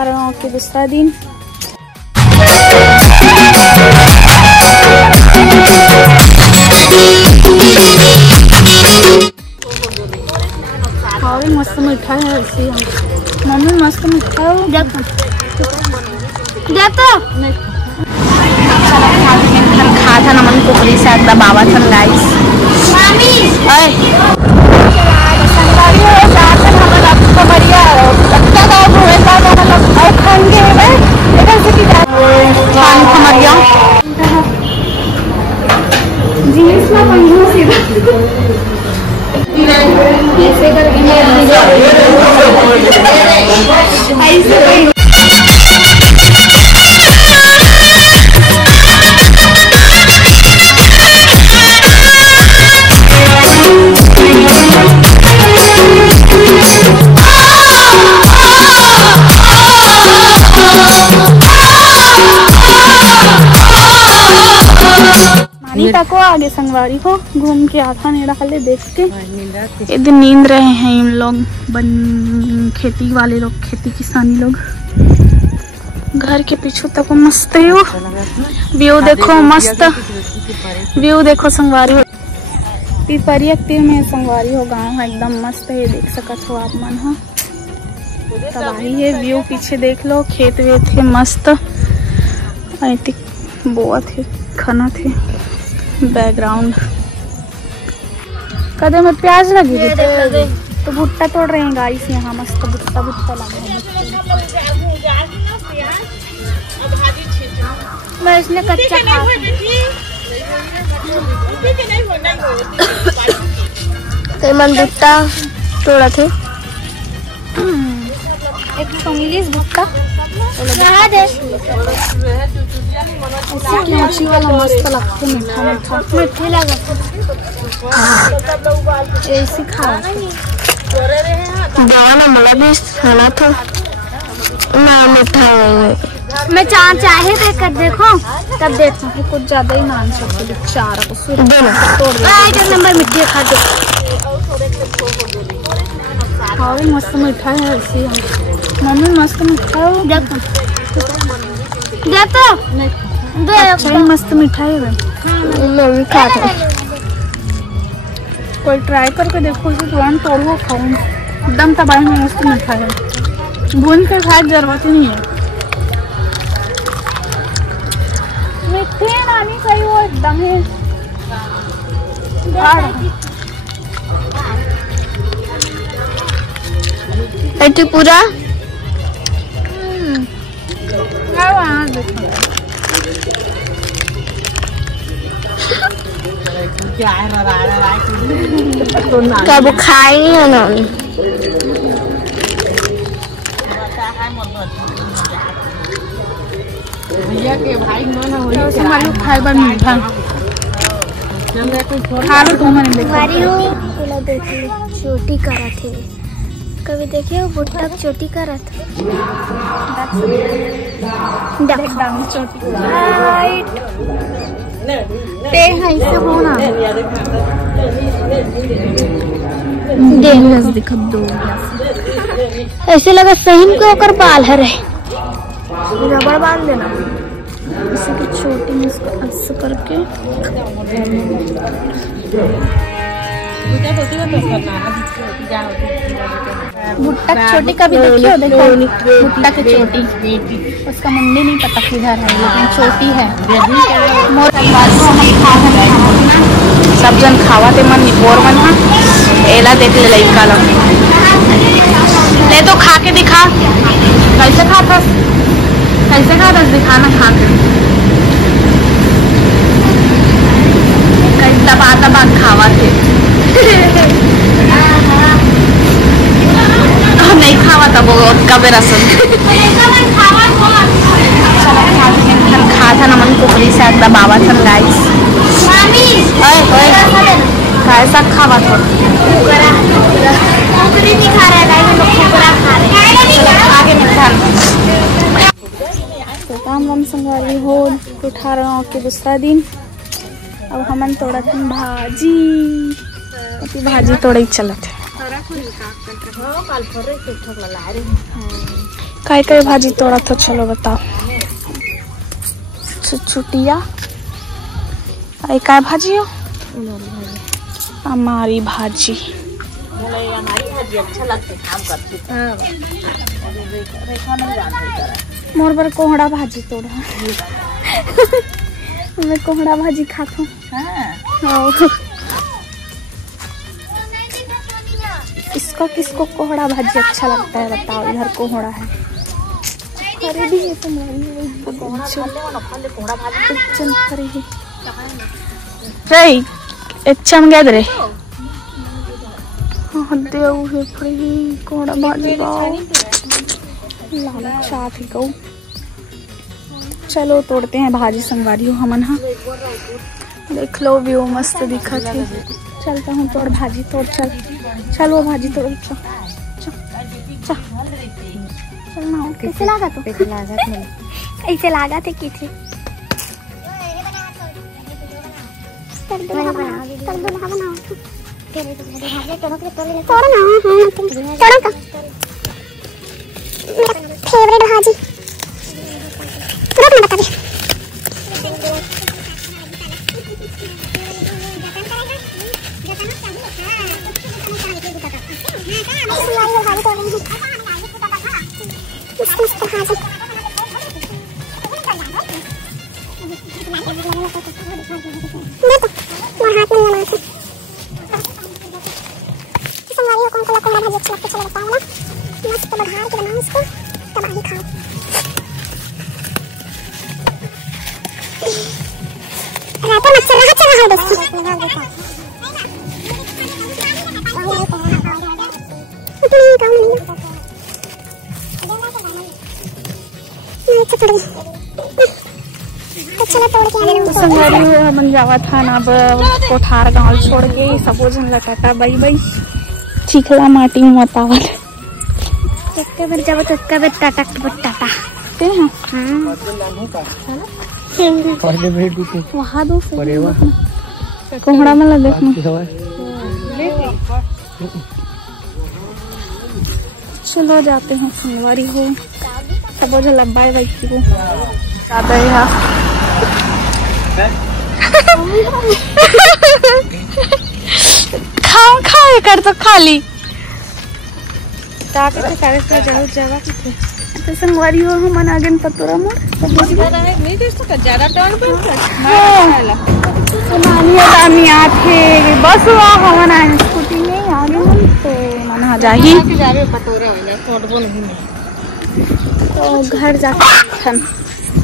18 के दूसरा दिन। और मस्त मीठा है ऐसे मम्मी, मस्त मीठा है। खा था नमन कुकरी से एकदम बाबा था गाइस। को आगे संगवारी हो घूम के आथा नेड़ा खाले देख के इधर नींद रहे हैं इन लोग खेती वाले लोग, खेती किसानी लोग। घर के पीछे तक मस्त है वो व्यू, देखो मस्त व्यू देखो संगवारी हो। पिपरिया तीर में संगवारी हो गाँव है, एकदम मस्त है, देख सकत हो आप मन हो। तबाही है व्यू, पीछे देख लो खेत वेत है मस्त, बोआ थे खाना थे बैकग्राउंड। कदम में प्याज लगी तो भुट्टा तोड़ रहे हैं गाइस यहाँ, मस्त भुट्टा भुट्टा लगा है। मैं इसने कच्चा मन भुट्टा तोड़ा थे, एक इंग्लिश भुट्टा मच्छी वाला मस्त लगते, मीठा मीठा मीठे लगा ऐसे खा मला भी खाना था ना मीठा। मैं चाहे देकर देखो तब देखो कुछ ज्यादा ही मान सकते बेचारा को तोड़ नंबर मिट्टी खा दे। और मस्त मीठा है ऐसे मम्मी, मस्त मीठा है मस्त मीठा है मैं भी खाता। कोई ट्राई करके देखो, तुरंत तोड़ो खाओ, एकदम तबाही में मस्त मीठा है, भून के खाए जरूरत ही नहीं है। मीठे नानी सही वो एकदम है पूरा कब खाई है ना भैया के भाई खाए बार मीठा चोटी करा थे, कभी देखिए भुट्टा चोटी करा था ऐसे लगा सही को ओकर बाल है रहे, रबड़ बांध देना इसी की छोटी में इसको ऐसे करके भुट्टा छोटी का भी देखिए, देखो भुट्टा की छोटी, उसका मुंडी नहीं पता किधर है लेकिन छोटी है। सब जन खावा थे मन निपोर मन एला देख ले लड़का लोग ले तो खा के दिखा कैसे खाता, कैसे खाता दिखाना खा के कई दबा दबा खावा थे नहीं खावा था वो कबे रसम खा था नमन कुकरी से एकदम बाबा था गाइस। कैसा खावा था कुकरी नहीं खा रहा है, आगे मिठान तो काम वाम संगारी हो 18 के दूसरा दिन। अब हमन तोड़ा थी भाजी तोड़े चलत काय भाजी तोड़ा तो चलो बताओ। छुटिया काय भाजी हो? हमारी भाजी। अच्छा लगते काम करती। मोर बर कोहड़ा भाजी तोड़ा। मैं कोहड़ा भाजी खाता हूँ। किसको कोहड़ा भाजी अच्छा लगता है बताओ। इधर कोहड़ा है, खरीदी है तुम्हारी गया रे कोहड़ा भाजी चलो तोड़ते हैं भाजी संगवारी हो हमन। हाँ देख लो व्यू मस्त दिखत है। चलता हूँ तोड़ भाजी तोड़। चल वो भाजी तोड़। कैसे लागा तो ऐसे लागा थे कि थे फेवरेट भाजी बता दे। हम जावा था ना अब कोठार गांव छोड़ के सब जन लटाटा बाई बाई चिखला माटी मतावल एक बार जावा तो एक बार टाटा टाटा ते हैं। पहले भेट दी वहां दो कोहड़ा में देखना। चलो जाते हैं संगवारी हो सब जो लंबाई बाई को ज्यादा है। खाए कर तो खाली तो संगवारी हो हम आगन पतोरा मोड़ नहीं दोस्तों का ज्यादा टर्न पर नानी आथे बस हुआ हवन आए स्कूटी में आगे हम तो मना जाही तो घर जाते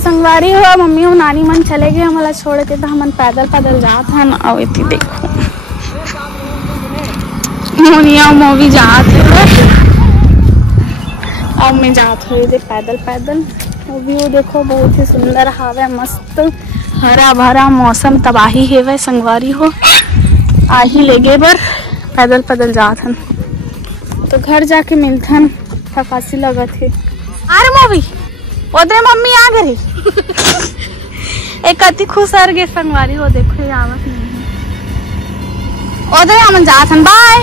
संगवारी हो मम्मी और नानी मन चले गए हमारा छोड़ के तो हम पैदल जात हन और इतनी देखो मोनिया मूवी जात है और मैं जात हुई दे पैदल व्यू देखो बहुत ही सुंदर हावे मस्त हरा भरा मौसम तबाही है वह संगवारी हो आही लेगे बर पैदल जात हन तो घर जाके मिलथन थकासी लगत है। अरे मूवी ओदे मम्मी आ गई एक अति खुश हर गे संगवारी हो देखो आवत नहीं है ओदे हम जात हन बाय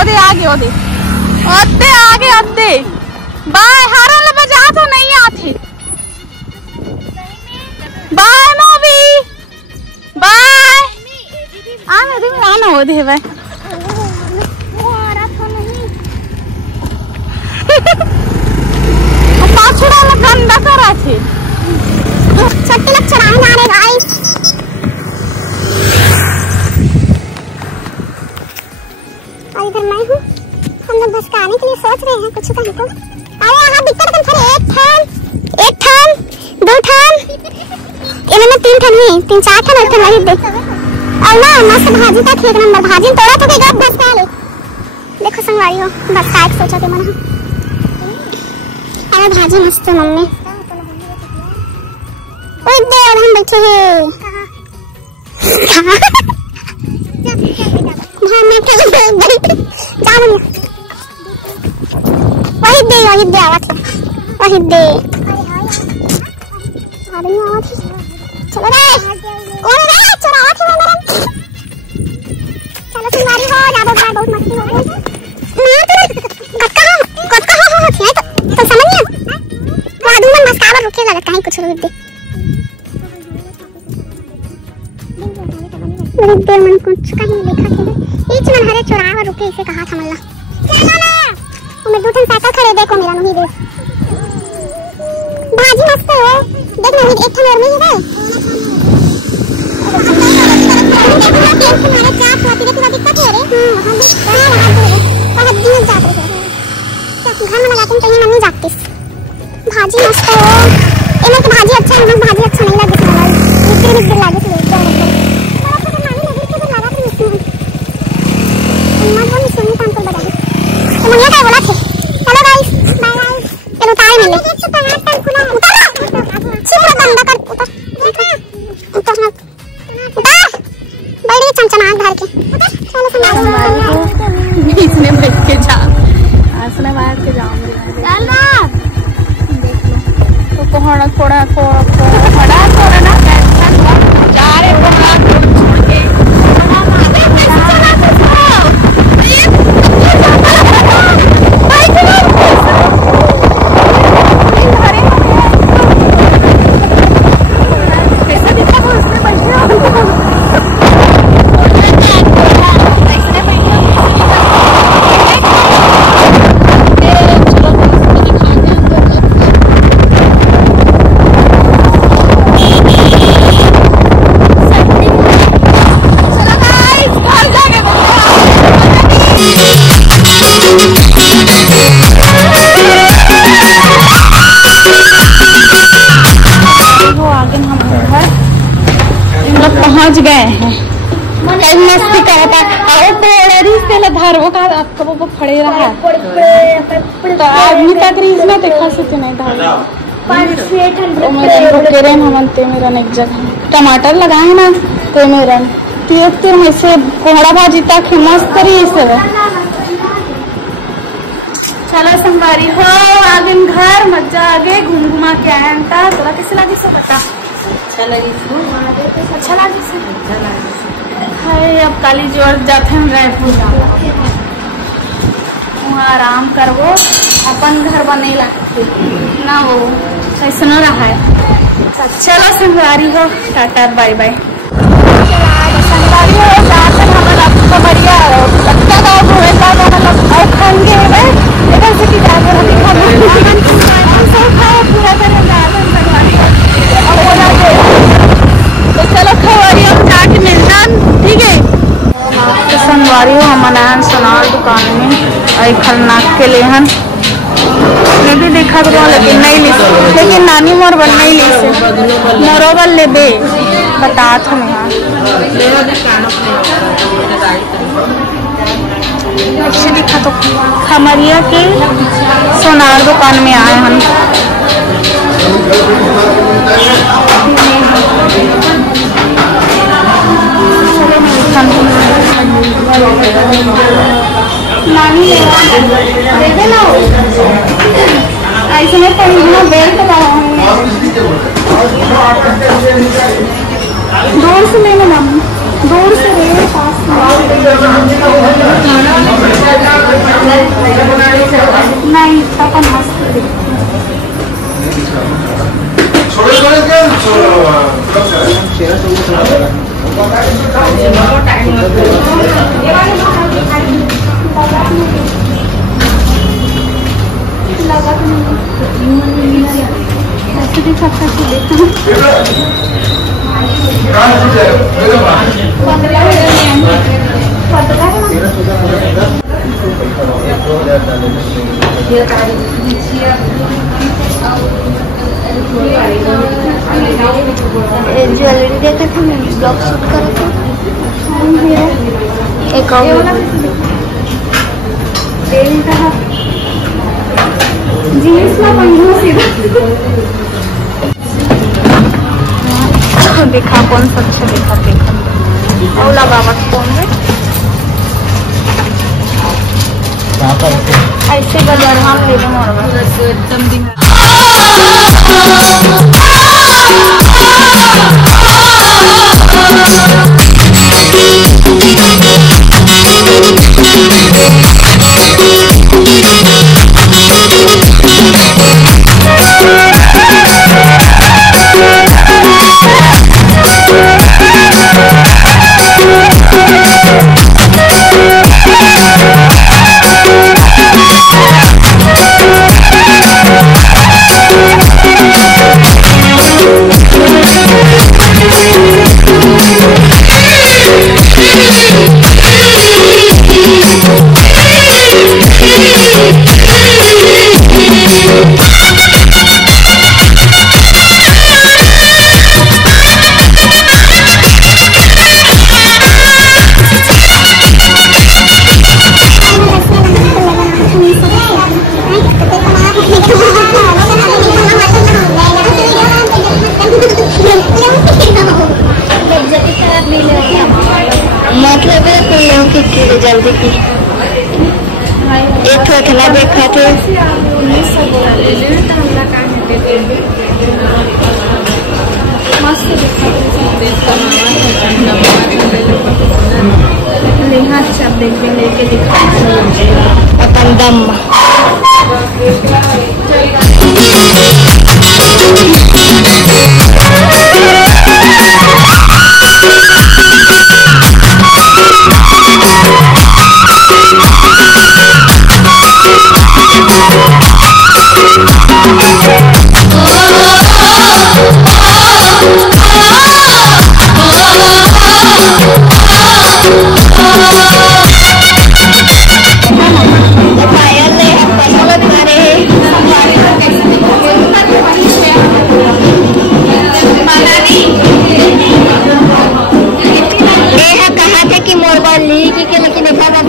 ओदे आगे ओदे बाय हारन ले बजा तो नहीं आथे बाय मूवी बाय आना दे आना ओदे बाय वो आ रहा था नहीं पाछड़ा में गंदा करा थे छट्टी लग चढ़ाए ना रे गाइस। और इधर मैं हूँ हम लोग बस आने के लिए सोच रहे हैं कुछ कहीं को। अरे यहाँ दिक्कत है फिर एक थान दो थान इन्होंने तीन थान ही 3-4 थान और वही देख और ना मस्त भाजी का एक नंबर भाजी तोड़ा तो देगा बस पहले देखो संगवारी हो बस खाए सोचा थे मन अरे भाजी मस्त मम्मी ओए दे और हम बैठे हैं मैं क्या जाओ वही दे आवत वही दे अरे आवत चलो रे कौन रे चलो आवत है मेरा चलो तुम्हारी हो ज्यादा बहुत मस्ती हो गई मार तो कटका हो तो समझ नहीं होके लागत काहे कुछ रुक दे बड़ी देर मन कुछ कहीं देखा के बीच में हरे चौराहा रुके इसे कहा था मल्ला चलो ना मैं दो ठन साइकिल खड़े देखो मेरा नहीं दे भाजी मस्त है देख ना एक ठन और नहीं है तुम्हारे क्या स्वाति के थोड़ा दिक्कत है रे वहां बहुत दिन जाते हैं घर में लगाते हैं कहीं मम्मी जाती भाजी मस्त है इन्हें तो भाजी अच्छा है भाजी अच्छा नहीं लगे इसमें इतने भी लगे तो लेते हैं मुझे क्या बोला थे हेलो गाइस बाय बाय चलो ताई मिले सिर्फ बंद कर उतर बड़ी चमचमाहट भर के चलो बीच में बैठ के जा आसने बाहर के जाऊंगी चल ना देख लो तो कोहड़ा थोड़ा ना जा रहे कोहड़ा छोड़ के पहुंच गए हैं कई मस्ती करता और पेड़ी से धरवो का आपको वो खड़े रहा तो आदमी तक रीस में देखा सकते नहीं धर मेरे हमनते मेरा एक जगह टमाटर लगाए ना तो मेरा तीर में से कोहड़ा भाजी तक मस्त करी इसे चलो संगवारी हो आगे घर मजा आगे घूम घुमा के आया तोरा कैसे लगी सब बता अच्छा लगी हाय अब काली जोर जाते हम रायपुर वहाँ आराम करबो अपन घर बनेला ना वो कैसे न रहा है चलो संगवारी हो टाटा बाय बाय संगवारी हो जाकर हमारा आपको बढ़िया लगता था घूमे का मतलब और खाएंगे इधर से की जाकर दिखा पूरा तरह संगवारी तो चलो खबरी हम जाके मिलना ठीक है तो संगवारी हो हम आए सोनार दुकान में आई खलनाक के लिए हन मैं भी देखा तो लेकिन नहीं ली लेकिन नानी मोर बन नहीं ली से मोरोबल ले बे बता था मैं अच्छे दिखा तो खमरिया के सोनार दुकान में आए हम नानी दे देना ऐसे में पहनना बेल्ट दूर से लेना मम्मी दूर से ले पास नहीं पापा मस्त ज्वेलरी देखा था मैं ब्लॉग शूट करा था एक जीन्स ना पहनो सीधा देखा कौन सा अच्छा देखा और लगावट कौन है ऐसे बाजार हम ले लो एकदम दिन जल्दी की एक ठोकना देखा थे यहाँ सब देख लेके दिखा अपन दम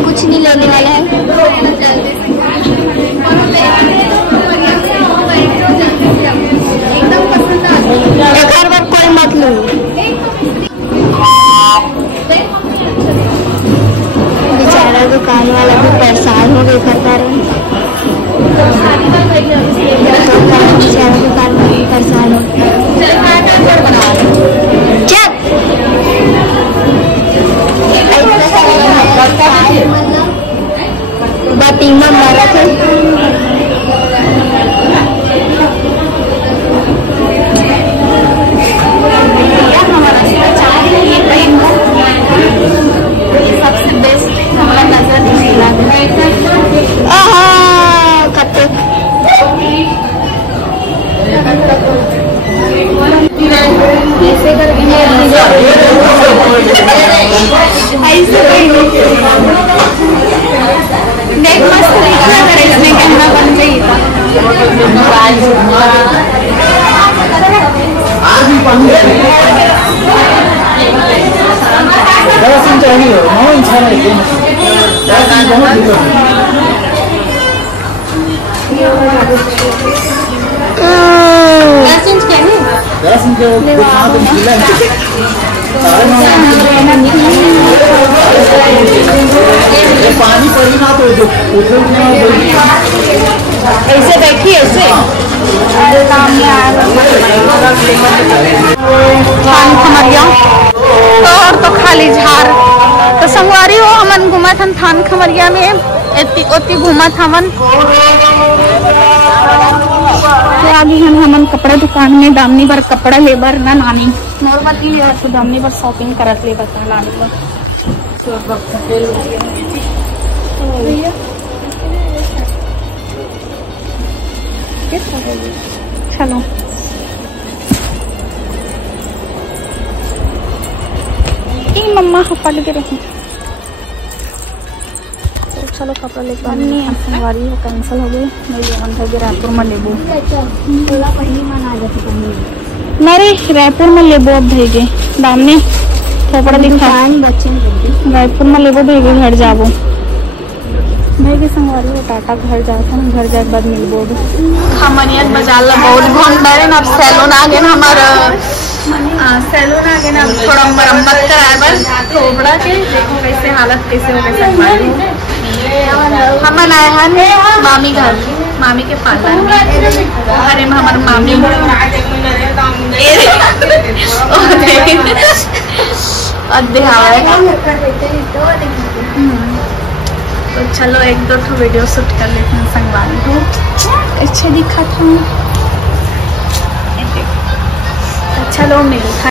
कुछ नहीं लेने वाला है। एक बार कोई मत लो। बेचारा दुकान वाला भी परेशान हो गई करता रहे। बेचारा दुकान में भी परेशान हो बातीमा मारा थे। सबसे बेस्ट हमारा नजर ऐसे करके देख मस्त इसमें कैमरा बन चाहिए था। पानी पड़ी ना तो ऐसे देखिए ऐसे और तो खाली झार तो संगवारी हो हमन घूमा थन थान खमरिया में ओती घूमा थमन आगे हमन कपड़ा दुकान में दामनी बर कपड़ा लेबर ना नानी नॉर्मली तो दामनी बर शॉपिंग करत ले बता लाने बर चलो मम्मा हपा लगे रही तो चलो कपड़ा लेकर संगवारी हो कैंसिल हो गई मैं लेवन था रायपुर में लेबो मेरे रायपुर में लेबो अब भेगे दामने थोपड़ा दिखा रायपुर में लेबो भेगे घर जाबो भेगे संगवारी हो टाटा घर जाता हूँ घर जाके बाद मिलबो हमनियत बाजार ला बहुत घूम रहे अब सैलून आ गए हमारा सैलून आ गए ना थोड़ा मरम्मत कराए बस थोपड़ा के देखो कैसे हालत कैसे हो गए संगवारी हम आए हैं मामी घर मामी के पार्लर में अरे हमारे मामी तो चलो एक दो वीडियो शूट कर लेते हैं संगवारी को अच्छे दिखा था चलो मिलता